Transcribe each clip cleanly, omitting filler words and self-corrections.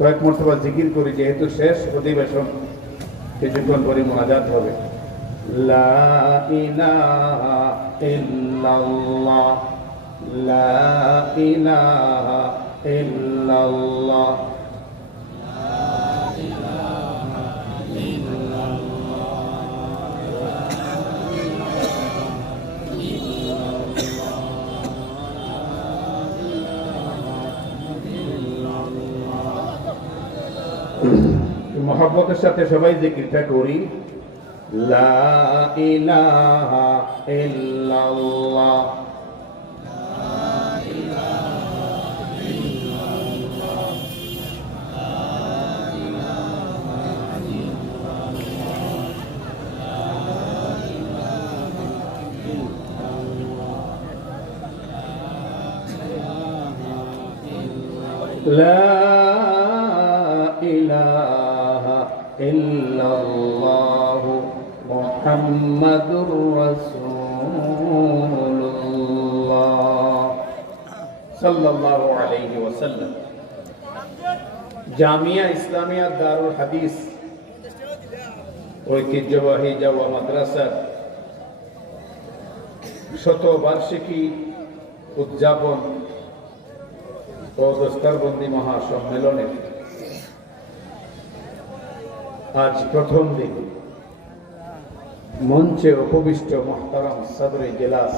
কয়েক মর্তবা জিকির করি, যেহেতু শেষ অধিবেশন, কিছুক্ষণ পরে মোনাজাত হবে। লা ইলাহা ইল্লাল্লাহ, লা ইলাহা ইল্লাল্লাহ। মহব্বতের সাথে সবাই জিকিরটা করি। লা ইলাহা ইল্লাল্লাহ, লা ইলাহা ইল্লাল্লাহ মুহাম্মাদুর রাসূলুল্লাহ সাল্লাল্লাহু আলাইহি ওয়াসাল্লাম। জামিয়া ইসলামিয়া দারুল হাদিস ঐতিহ্যবাহী জাওয়া মাদ্রাসার শতবার্ষিকী উদযাপন ও দস্তারবন্দি মহাসম্মেলনের আজ প্রথম দিন মঞ্চে উপবিষ্ট মুহতারাম সদরে ইজলাস,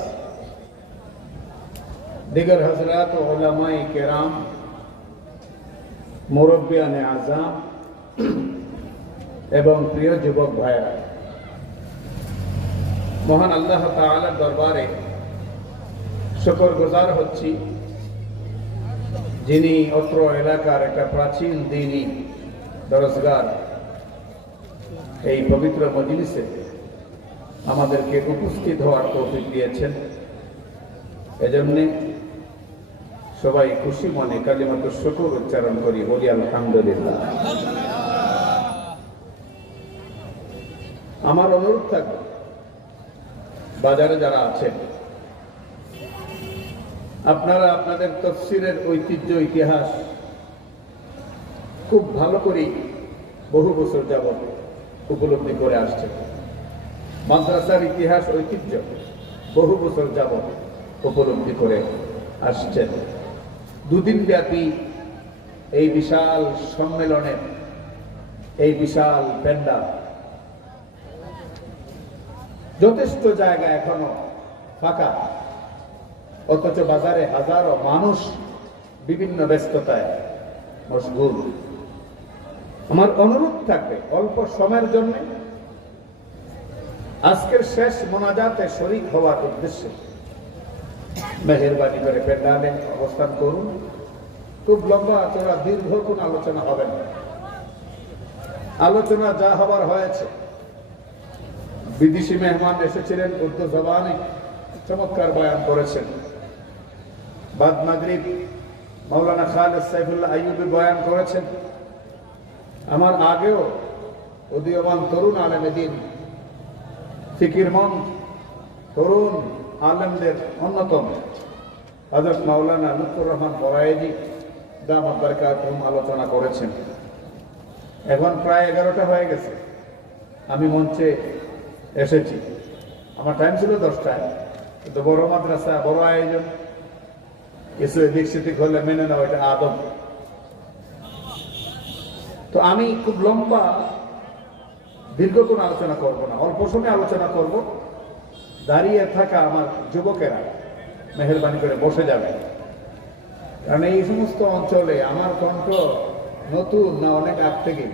দিগর হযরত ও উলামায়ে কেরাম, মুরব্বিয়ানে আযম এবং প্রিয় যুবক ভাইরা, মহান আল্লাহ তাআলার দরবারে শুকরগুজার হচ্ছি, যিনি অত্র এলাকার একটা প্রাচীন দ্বীনি দরসগার এই পবিত্র মজলিসে আমাদেরকে উপস্থিত হওয়ার তৌফিক দিয়েছেন। এজন্য সবাই খুশি মনে কালিমাতুশ শুকর উচ্চারণ করি, বলি আলহামদুলিল্লাহ। আমার অনুরোধ থাকবে, বাজারে যারা আছেন আপনারা আপনাদের তাফসীরের ঐতিহ্য ইতিহাস খুব ভালো করে বহু বছর যাবত উপলব্ধি করে আসছেন। মাদ্রাসার ইতিহাস ঐতিহ্য বহু বছর যাবত উপলব্ধি করে আসছেন। দুদিন ব্যাপী এই বিশাল সম্মেলনের এই বিশাল প্যান্ডাল, যথেষ্ট জায়গা এখনো ফাঁকা, অথচ বাজারে হাজারো মানুষ বিভিন্ন ব্যস্ততায় মশগুল। আমার অনুরোধ থাকবে অল্প সময়ের জন্য আজকের শেষ মোনাজাতে শরীক হওয়ার উদ্দেশ্যে মেহেরবানি করে প্যান্ডালে অবস্থান করুন। খুব লম্বা চড়া দীর্ঘ কোন আলোচনা হবে না। আলোচনা যা হবার হয়েছে, বিদেশি মেহমান এসেছিলেন, উর্দু জবানে চমৎকার বয়ান করেছেন। বাদ মাগরিব মাওলানা খালেদ সাইফুল্লাহ আইয়ুবী বয়ান করেছেন। আমার আগেও উদীয়মান তরুণ আলেম দ্বীন, ফিকিরমন তরুণ আলেমদের অন্যতম হযরত মাওলানা লুৎফুর রহমান বরাইজি দামাত বারকাতুহুম আলোচনা করেছেন। এখন প্রায় 11টা হয়ে গেছে, আমি মঞ্চে এসেছি। আমার টাইম ছিল 10টায়, কিন্তু বড় মাদ্রাসা, বড় আয়োজন, কিছু এদিক সেদিক হলে মেনে নেওয়া এটা আদব। তো আমি খুব লম্বা দীর্ঘ কোনো আলোচনা করব না, অল্প সময় আলোচনা করব। দাঁড়িয়ে থাকা আমার যুবকেরা মেহেরবানি করে বসে যাবে, কারণ এই সমস্ত অঞ্চলে আমার কণ্ঠ নতুন না, অনেক আগ থেকে,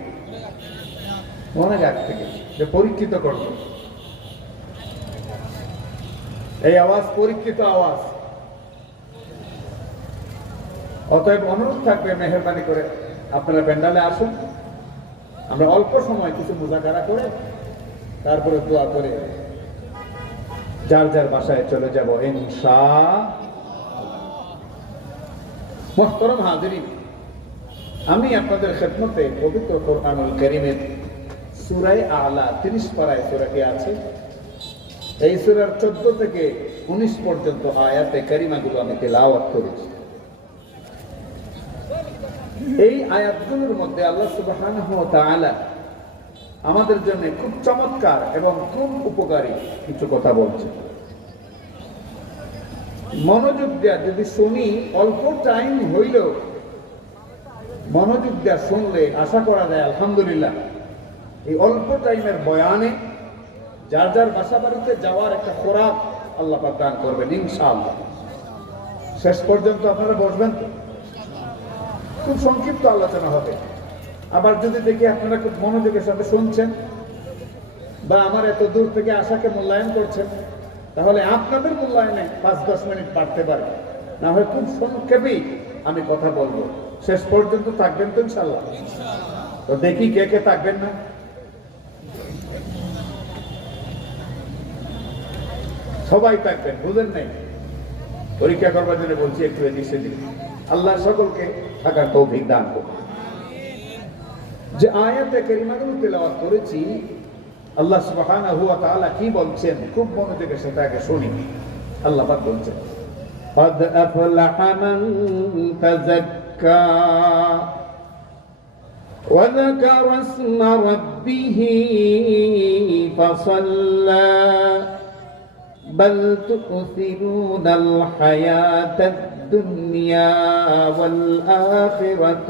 যে পরীক্ষিত কণ্ঠ। এই আওয়াজ পরীক্ষিত আওয়াজ। অতএব অনুরোধ থাকবে মেহেরবানি করে আপনারা প্যান্ডালে আসুন। আমরা অল্প সময় কিছু মুজাকারা করে তারপরে দোয়া করে যার যার বাসায় চলে যাব ইনশাআল্লাহ। মুহতারাম হাজিরিন, আমি আপনাদের খেদমতে পবিত্র কোরআনুল কারীমের সূরা আ'লা 30 পারায় সূরাটি আছে। এই সূরার 14 থেকে 19 পর্যন্ত আয়াতে কারিমাগুলো আমি তেলাওয়াত করেছি। এই আয়াতগুলোর মধ্যে আল্লাহ সুবহানাহু ওয়া তাআলা আমাদের জন্য খুব চমৎকার এবং খুব উপকারী কিছু কথা বলছেন। মনোযোগ দেয়া যদি শুনি, অল্প টাইম হইলেও মনোযোগ দেয়া শুনলে আশা করা যায় আলহামদুলিল্লাহ এই অল্প টাইমের বয়ানে যার যার বাসা বাড়িতে যাওয়ার একটা খোরাক আল্লাহ পাক দান করবেন ইনশাআল্লাহ। শেষ পর্যন্ত আপনারা বসবেন তো? খুব সংক্ষিপ্ত আলোচনা হবে। আবার যদি দেখি আপনারা খুব মনোযোগের সাথে শুনছেন বা আমার এত দূর থেকে আশাকে মূল্যায়ন করছেন, তাহলে আপনাদের মূল্যায়নে 5-10 মিনিট বাড়তে পারে, না হয় খুব সংক্ষেপেই আমি কথা বলবো। শেষ পর্যন্ত থাকবেন তো ইনশাআল্লাহ? তো দেখি কে কে থাকবেন না। সবাই থাকবেন, বুঝেন নাই? পরীক্ষা করবার জন্য বলছি, একটু এদিক সেদিক। আল্লাহ সকলকে থাকার তৌফিক দান করুন। যে আয়াতে কারিমাগুলো তেলাওয়াত করেছি, আল্লাহ সুবহানাহু ওয়া তাআলা কি বলছেন খুব মনোযোগের সাথে আগে শুনি। আল্লাহ পাক বলছেন, قد أفلح من تزكى وذكر اسم ربه فصلى بل تؤثرون الحياة الدنيا والآخرة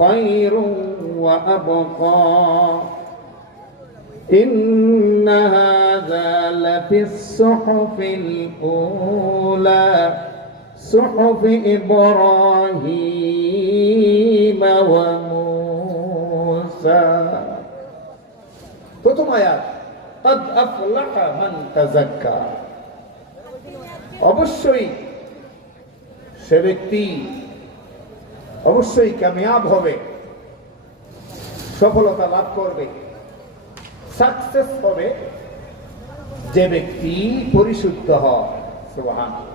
خير وأبقى إن هذا لفي الصحف الأولى صحف إبراهيم وموسى। প্রথম আয়াত, قد أفلح من تزكى। অবশ্যই সে ব্যক্তি অবশ্যই কামিয়াব হবে, সফলতা লাভ করবে, সাকসেস হবে যে ব্যক্তি পরিশুদ্ধ হয়। সুবহানাল্লাহ।